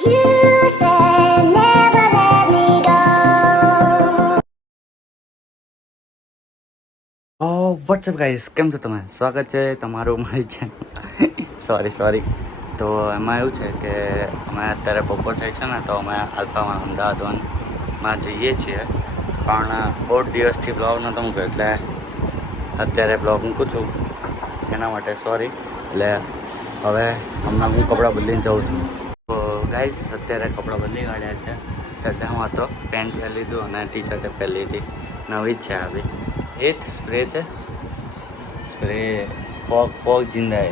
You said never let me go. WhatsApp guys, કેમ છો તમે? સ્વાગત છે તમારું મારી ચેનલ. સોરી. તો એમાં એવું છે કે અમે અત્યારે બપોર થઈ છે ને, તો અમે આલ્ફામાં અમદાવાદમાં જઈએ છીએ. પણ બહુ દિવસથી બ્લોગ નહોતો મૂક્યો, એટલે અત્યારે બ્લોગ મૂકું છું. એના માટે સોરી. એટલે હવે હમણાં હું કપડાં બદલીને જાઉં છું. તો ગાઈસ, અત્યારે કપડાં બદલી કાઢ્યા છે. ચડ્ડામાં હતો, પેન્ટ પહેરી લીધું અને ટી શર્ટે પહેરી લીધી. નવી જ છે આ બી. એ જ સ્પ્રે છે. સ્પ્રે ફોગ જિંદા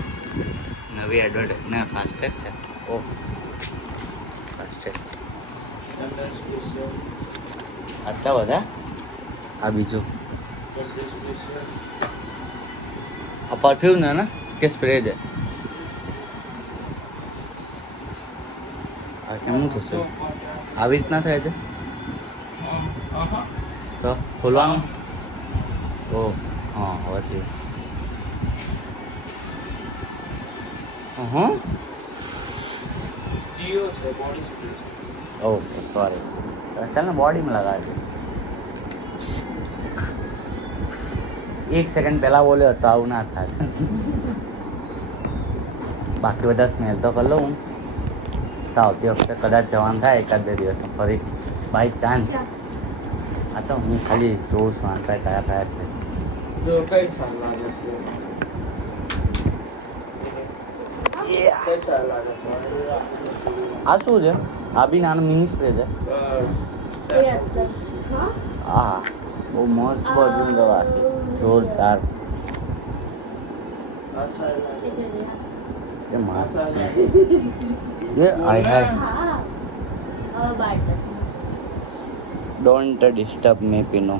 નવી એડવર્ટાઈઝ ના ફાસ્ટેગ છે. ઓહ, ફાસ્ટેગ આટલા બધા. આ બીજું આ પરફ્યુમ ને કે સ્પ્રે છે? આ કેમનું થશે? આવી રીતના થાય છે તો ખોલવાનું? ઓહ હા, હવે થયું. ઓહ સોરી, ચાલ ને બોડીમાં લગાવે છે. એક સેકન્ડ પહેલાં બોલ્યો તો આવું ના થાય. બાકી બધા સ્મેલ તો કરી લઉં હું. તો આવતી વખતે કદાચ જવાનું થાય એકાદ બે દિવસમાં ફરી બાય ચાન્સ. આ તો હું ખાલી જોઉં છું આ કયા છે. જો કઈ સાલ લાગે છે? કઈ સાલ લાગે છે? આ શું છે? આ બી નાનો મિની સ્પ્રે છે. હા, બહુ મસ્ત પરફ્યુમ દવા, જોરદાર. ये मार ये आई है डोंट डिस्टर्ब मी पिनो.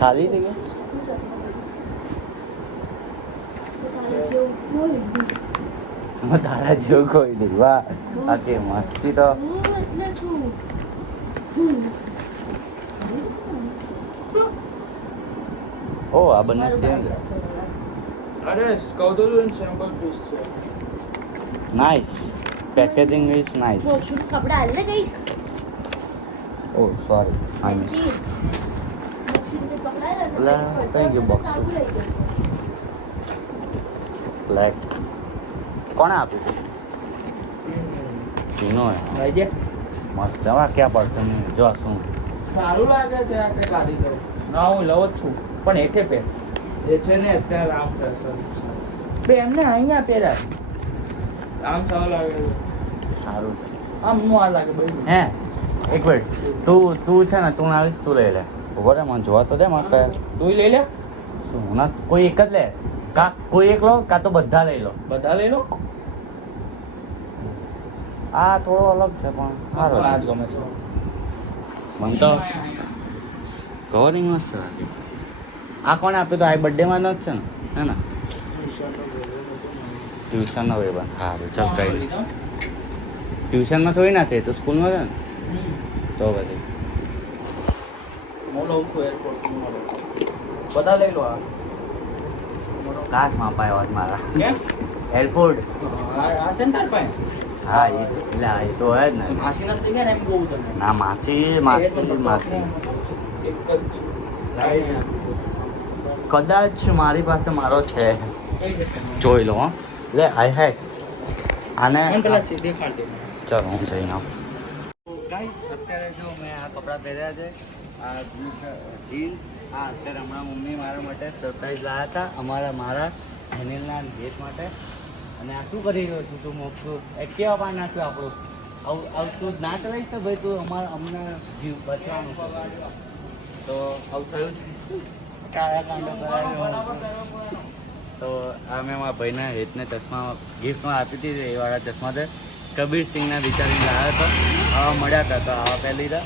खाली थी क्या तारा जो कोई नहीं वाह. आके मस्ती तो ओ आ बने सेम અરે સ્કાઉડોલું સેમ્પલ પીસ છે. Nice packaging is nice. कपड़ा हाल ना कहीं oh sorry I miss. Thank you box black કોણે આપ્યું હતું? ચીનો ભાઈ મસ્ત જવા ક્યાં પડતું નહીં. જો શું સારું લાગે છે આ કે કાઢી દઉં? ના, હું લઉં જ છું, પણ હેઠે પહેર. એ છે ને અત્યારે આમ ફેશન બે એમને અહીંયા પહેરાય. આમ સારું લાગે છે. સારું આમ નો આ લાગે ભાઈ. હે એક મિનિટ, તું છે ને, તું આવીશ, તું લઈ લે. ઉભો રે, મને જોવા તો દે. મારે તું લઈ લે. શું ના કોઈ એક જ લે? કોઈ એક લો, કાં તો બધા લઈ લો. બધા લઈ લો. આ થોડો અલગ છે પણ સારું. આ જ ગમે છે મને તો કવરિંગ મસ્ત લાગે. આ કોણે આપ્યું તો? આ બર્થડેમાં જ છે ને, હે ને? ટ્યુશનનો ભાઈ બંધ. હા ભાઈ, ચાલ કઈ નહીં. ટ્યુશનમાં થોડી ના છે, તો સ્કૂલમાં છે ને. તો પછી હું લઉં છું એરપોર્ટ. બધા લઈ લો. આ કાશમાં અપાયો આજ મારા કેમ? એરપોર્ટ. આ સેન્ટર પાસે હા એટલે એ તો હોય જ ને. માસી નથી ગયા ને એમ બહુ તમે. ના માસી. એક જ કદાચ મારી પાસે મારો છે, જોઈ લો. હા લે હાય હાય આને પેલા સીધી કાઢી. ચાલો હું જઈને આવું. ગાઈસ, અત્યારે જો મેં આ કપડાં પહેર્યા છે, આ જીન્સ. આ અત્યારે હમણાં મમ્મી મારા માટે સરપ્રાઈઝ લાવ્યા હતા મારા હેનિલના ડ્રેસ માટે. અને આ શું કરી રહ્યો છું તું? મોકલું કેવા પાર નાખ્યું આપણું. આવું તું ના ચલાવીશ ને ભાઈ, તું અમને જીવ બચવાનું. તો આવું થયું છે, કાળા કાંડો કરાવ્યો. તો આ મેં મારા ભાઈને રીતને ચશ્મા ગિફ્ટમાં આપી હતી. એ વાળા ચશ્મા છે કબીર સિંહના વિચારીને લાવ્યા હતા. આવા મળ્યા હતા તો આવા પહેલી હતા.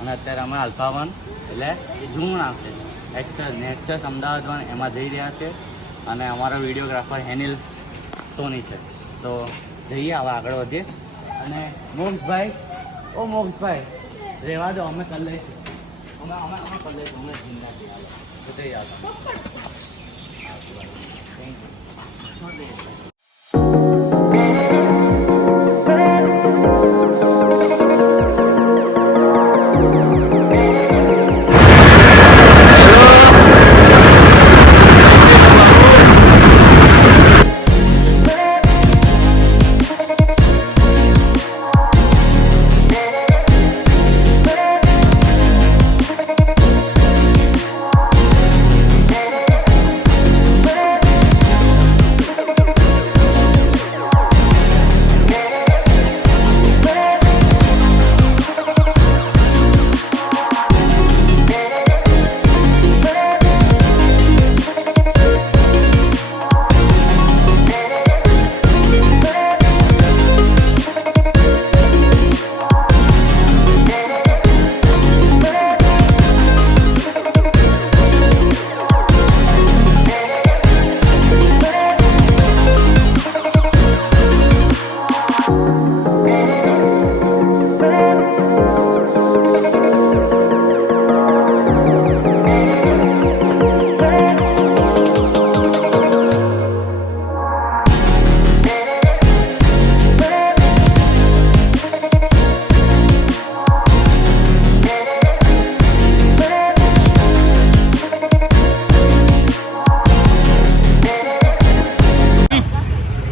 અને અત્યારે અમે આલ્ફા 1 એટલે એ જૂનું નામ છે, નેક્સસ અમદાવાદ 1, એમાં જઈ રહ્યા છે. અને અમારો વિડીયોગ્રાફર હેનિલ સોની છે. તો જઈએ, હવે આગળ વધીએ. અને મોક્ષભાઈ, ઓ મોક્ષભાઈ રહેવા દો, અમે કરી લઈશું. અમે કરી લઈશું. અમે જિંદા છીએ. તો જઈ આવતા. Thank you.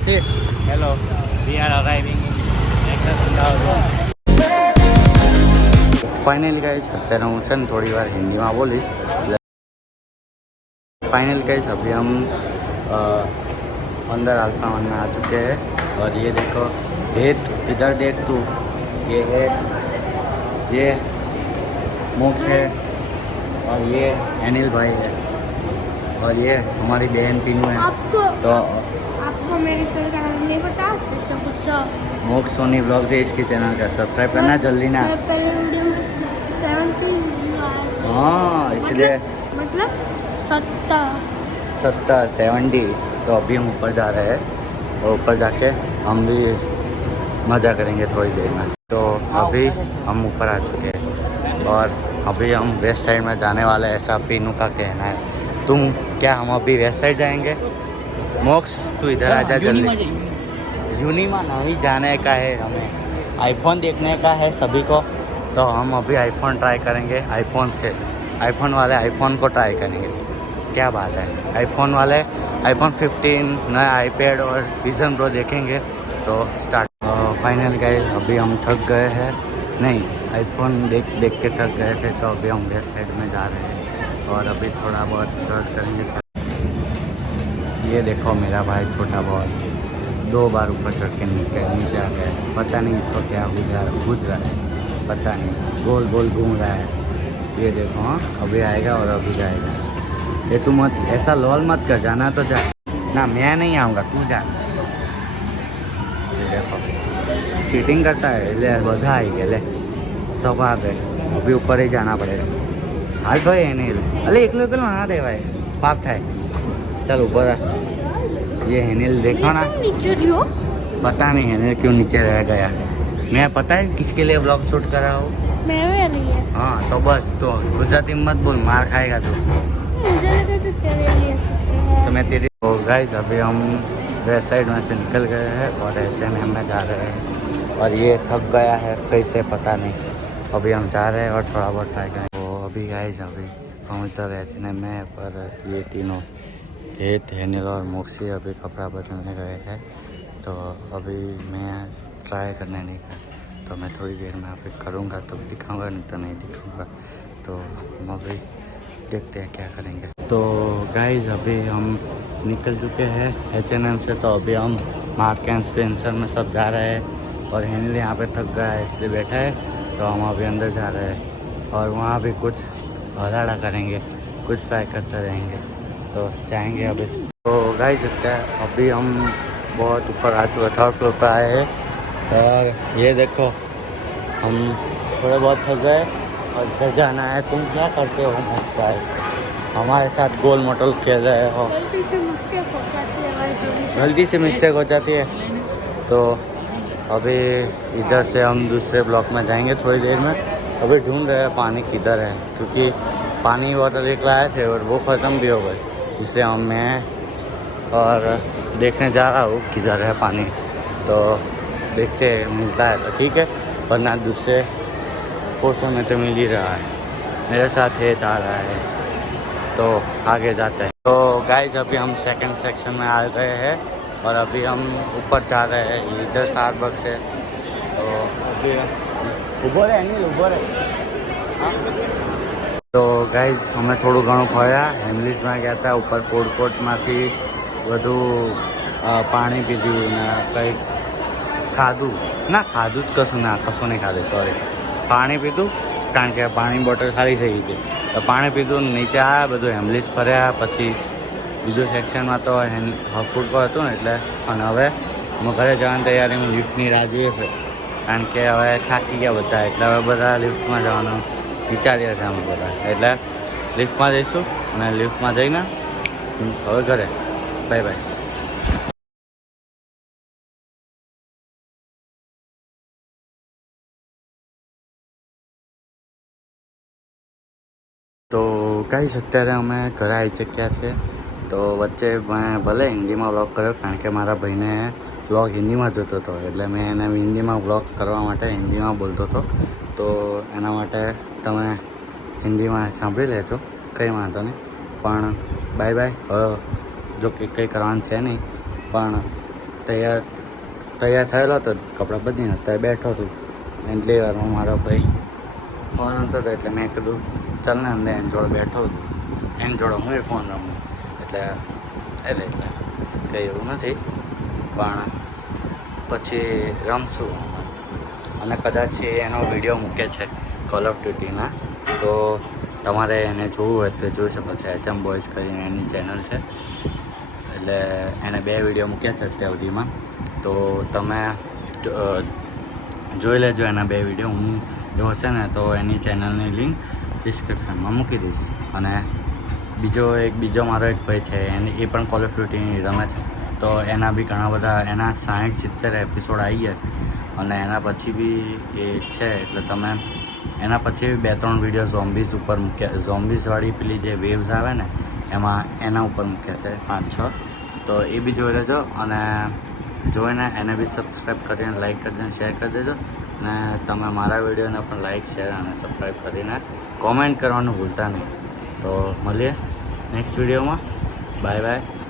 Hello we are arriving in access Ahmedabad. Finally guys અત્યારે હું છે ને થોડી વાર હિન્દીમાં બોલીશ. फाइनल गाइस अभी हम अंदर अल्फा वन में आ चुके हैं और ये देखो हेत इधर देख तू ये हेत ये मोक्ष है और ये अनिल भाई है और ये हमारी बहन पीनू है. तो आपको मेरे चैनल का नाम नहीं पता तो पूछ लो. मोक्ष सोनी ब्लॉग है इसके चैनल का सब्सक्राइब करना जल्दी ना. पहले वीडियो में 70 हाँ इसलिए मतलब 70. 70 तो अभी हम ऊपर जा रहे हैं और ऊपर जाके हम भी मज़ा करेंगे थोड़ी देर में. तो अभी हम ऊपर आ चुके हैं और अभी हम वेस्ट साइड में जाने वाले हैं ऐसा पीनू का कहना है. तुम क्या हम अभी वेस्ट साइड जाएंगे? मोक्ष तू इधर आ जा जल्दी. यूनिमा नहीं जाने का है हमें, आईफोन देखने का है सभी को. तो हम अभी आईफोन ट्राई करेंगे. आईफोन वाले आईफोन को ट्राई करेंगे. क्या बात है आईफोन वाले आईफोन 15 नया आईपैड और विजन प्रो देखेंगे. तो स्टार्ट. फाइनल गाइस अभी हम थक गए हैं. नहीं आईफोन देख के थक गए थे तो अभी हम वेस्ट साइड में जा रहे हैं और अभी थोड़ा बहुत सर्च करेंगे. ये देखो मेरा भाई छोटा बहुत 2 बार ऊपर चढ़ के नीचे आ गया. पता नहीं इसको क्या बुझ रहा है, पता नहीं गोल गोल घूम रहा है. ये देखो हाँ अभी आएगा और अभी जाएगा. ये तू मत ऐसा लॉल मत कर, जाना तो जा ना. मैं नहीं आऊँगा तू जा. ये देखो सीटिंग करता है ले बधा आई गए ले सब आ गए. अभी ऊपर ही जाना पड़ेगा. हाल भाई है नहीं अरे एकलो ना दे भाई पाप था. चल ऊपर आ. ये हेनिल देखो ना नीचे जो पता नहीं हेनिल क्यों नीचे रह गया. मैं पता है किसके लिए ब्लॉग शूट कर रहा हूँ. मेरे लिए. हाँ तो बस तो गुजराती मत बोल मार खाएगा तू. मुझे लगा तो तेरे लिए सकते हैं. तो मैं तेरे तो गाइस अभी हम वेस्ट साइड में से निकल गए हैं और H&M में जा रहे हैं और ये थक गया है कैसे पता नहीं. अभी हम जा रहे हैं और थोड़ा बहुत ट्राई करें. तो अभी गाइस अभी पहुँच रहे H&M में पर ये तीनों हेत हेनिल और मोक्सी अभी कपड़ा बदलने गए हैं. तो अभी मैं ट्राई करने नहीं गया तो मैं थोड़ी देर में अभी करूँगा तो दिखाऊँगा नहीं तो नहीं दिखाऊँगा. तो हम अभी देखते हैं क्या करेंगे. तो गाइस अभी हम निकल चुके हैं H&M से. तो अभी हम मार्क एंड स्पेंसर में सब जा रहे हैं और हेनिल यहाँ पे थक गया है इसलिए बैठा है. तो हम अभी अंदर जा रहे हैं और वहाँ भी कुछ हराड़ा करेंगे, कुछ ट्राई करते रहेंगे. तो जाएंगे अभी. तो गाइस अभी हम बहुत ऊपर आ चुके 3rd फ्लोर पर आए हैं और ये देखो हम थोड़े बहुत थक गए और घर जाना है. तुम क्या करते हो मोक्ष भाई? हमारे साथ गोल मटोल खेल रहे हो. गलती से मिस्टेक हो जाती है भाई. जल्दी से मिस्टेक हो जाती है. तो अभी इधर से हम दूसरे ब्लॉक में जाएंगे थोड़ी देर में. अभी ढूंढ रहे हैं पानी किधर है क्योंकि पानी बोतल एक लाए थे और वो ख़त्म भी हो गए. इसलिए हम मैं और देखने जा रहा हूँ किधर है पानी. तो देखते हैं मिलता है तो ठीक है वरना दूसरे कोसों में तो मिल ही रहा है. मेरे साथ हेत आ रहा है तो आगे जाते हैं. तो गाइस अभी हम सेकंड सेक्शन में आ गए हैं और अभी हम ऊपर जा रहे हैं. इधर स्टारबक्स है तो अभी ऊबर है नहीं ऊबर है. हाँ તો ગાઈઝ અમે થોડું ઘણું ફર્યા. હેમલીસમાં ગયા હતા. ઉપર ફૂડ કોર્ટમાંથી બધું પાણી પીધું ને કંઈક ખાધું જ કશું નહીં ખાધું સોરી પાણી પીધું કારણ કે પાણી બોટલ ખાલી થઈ ગઈ હતી. તો પાણી પીધું નીચે આવ્યા બધું હેમલીસ ફર્યા. પછી બીજું સેક્શનમાં તો ફૂડ કોર્ટ હતું ને એટલે અને હવે અમે ઘરે જવાની તૈયારીમાં લિફ્ટની રાહ જોઈએ છે કારણ કે હવે થાકી ગયા બધા એટલે હવે બધા લિફ્ટમાં જવાનું વિચાર્યા છે અમે બધા. એટલે લિફ્ટમાં જઈશું અને લિફ્ટમાં જઈને હવે ઘરે બાય બાય. તો ગાઈસ અત્યારે અમે ઘરે આવી ચૂક્યા છે. તો વચ્ચે મેં ભલે હિન્દીમાં વ્લોગ કર્યો કારણ કે મારા ભાઈને વ્લોગ હિન્દીમાં જોતો હતો એટલે મેં એને હિન્દીમાં વ્લોગ કરવા માટે હિન્દીમાં બોલતો હતો. તો એના માટે તમે હિન્દીમાં સાંભળી લેજો કંઈ વાંધો નહીં. પણ બાય બાય. હવે જો કે કંઈ કરવાનું છે નહીં પણ તૈયાર થયેલો હતો, કપડાં બદલીને અત્યારે બેઠો હતો. એટલી વારમાં મારો ભાઈ ફોન હતો એટલે મેં કીધું ચાલ ને અંદર એની જોડે બેઠો હતો. એની જોડે હું ફોન રમું એટલે કંઈ એવું નથી, પણ પછી રમશું. અને કદાચ એનો વિડીયો મૂકે છે કોલ ઓફ ડ્યુટીના, તો તમારે એને જોવું હોય તો જોઈ શકો છો. HM બોયઝ કરીને એની ચેનલ છે, એટલે એને 2 વિડીયો મૂક્યા છે અત્યાર સુધીમાં. તો તમે જોઈ લેજો એના 2 વિડીયો. હું જો હશે ને તો એની ચેનલની લિંક ડિસ્ક્રિપ્શનમાં મૂકી દઈશ. અને બીજો મારો એક ભાઈ છે, એ પણ કોલ ઓફ ડ્યુટી રમે છે. તો એના બી ઘણા બધા, એના 60-70 એપિસોડ આવી ગયા છે. અને એના પછી બી એ છે, એટલે તમે એના પછી 2-3 વિડીયો ઝોમ્બીઝ ઉપર મૂક્યા, ઝોમ્બીઝવાળી પેલી જે વેવ્સ આવે ને એમાં એના ઉપર મૂક્યા છે 5-6. તો એ બી જોઈ લેજો. અને જોઈને એને બી સબસ્ક્રાઈબ કરીને લાઈક કરી દેજો, શેર કરી દેજો. અને તમે મારા વિડીયોને પણ લાઈક, શેર અને સબસ્ક્રાઈબ કરીને કોમેન્ટ કરવાનું ભૂલતા નહીં. તો મળીએ નેક્સ્ટ વિડીયોમાં. Bye bye.